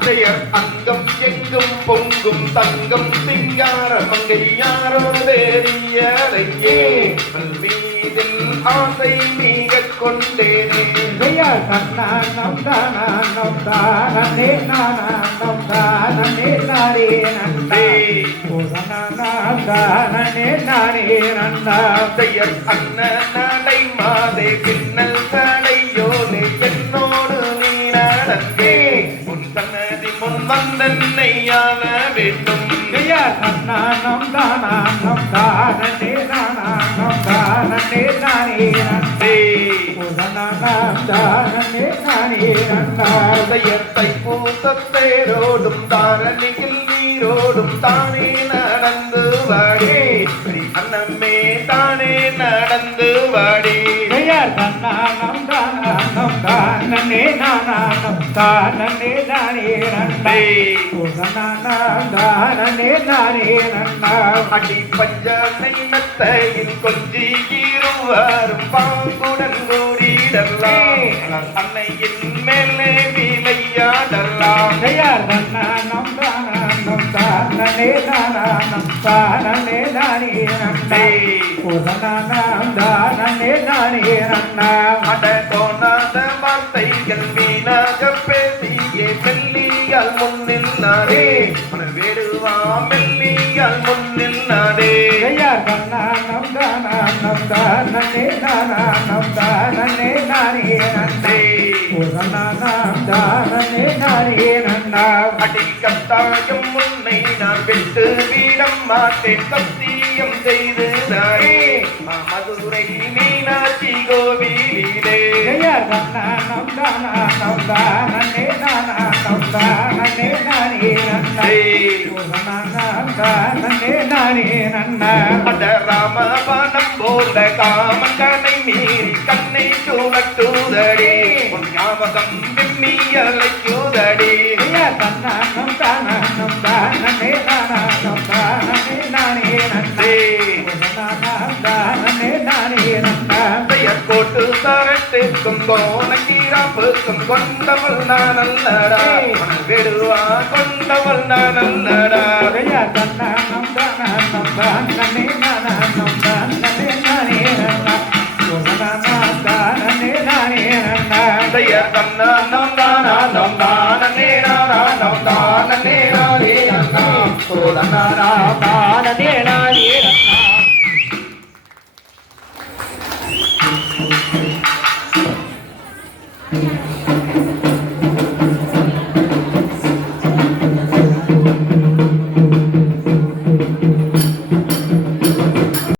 பெயர் அங்கம் எங்கும் பொங்கும் தங்கம் சிங்கார மங்கை யாரோ தேறியதையே மீதில் ஆசை மீக கொண்டேனே. ஐயா கண்ணானம் தானம் தானே நானம் தானே நந்தே ஓதனானம் தானே நாரே நந்தா பெயர் அண்ண நடை மாதே பின்னல் நடந்தே உன் சன்னதி முன் வந்தன்னை ஆள வேண்டும். ஐயா கண்ணானம் தானம் தானே நானம் தானே நாரே நந்தே ஓதனானம் தானே நாரே நந்தா உதயத்தை பூசத்தேரோடும் தாரணியில் நீரோடும் தானே நடந்து வாடி. அன்னமே தானே நடந்து வாடி ஜெயர் தன்னானம் தானே நானானம் தானே நானே உதனானம் தானே நானே நண்டா அடி பஞ்சானை நத்தையில் கொஞ்சி இருவாரும் பாங்குடன் கூடிடலாம் அன்னையின் மேலே விளையாடலாம் தானம் தானே நானானம் தானே நானே நண்டை உதனானம் தானே நானே நண்டா அட தோணாத வார்த்தைகள் வீணாக பேசியே மெல்லியால் முன்னில் நாடே வேடுவா மெல்லியால் முன்னில் நாடே ஜெயர் தன்னானம் தானம் தானே நானானம் தானே நானே நண்டை உதனானம் தானே நானே நண்டா அடி கட்டாயம் முன்னை நான் விட்டு வீடம் மாட்டேன். சத்தியம் செய்து நாடே மதுரை மீனாட்சி கோவிலிலே. ஜெயர் தன்னானம் தானம் தானே நானானம் தானே நானே நண்டை உதனானம் தானே நானே நண்டா அட ராமபானம் போல காமக்கனை மீறி கண்ணை சூழட்டூதடி உன் ஞாபகம் விம்மி அழைக்கூதடி ஜெயர் தன்னானம் தானம் தானே நானானம் தானே நானே நண்டை தானே நானே நண்டா கோட்டு சரட்டுக்கும் கோணக்கீராப்புக்கும் கொண்டவள் நான் அல்லடா விடுவா கொண்டவள் நான் நம் தான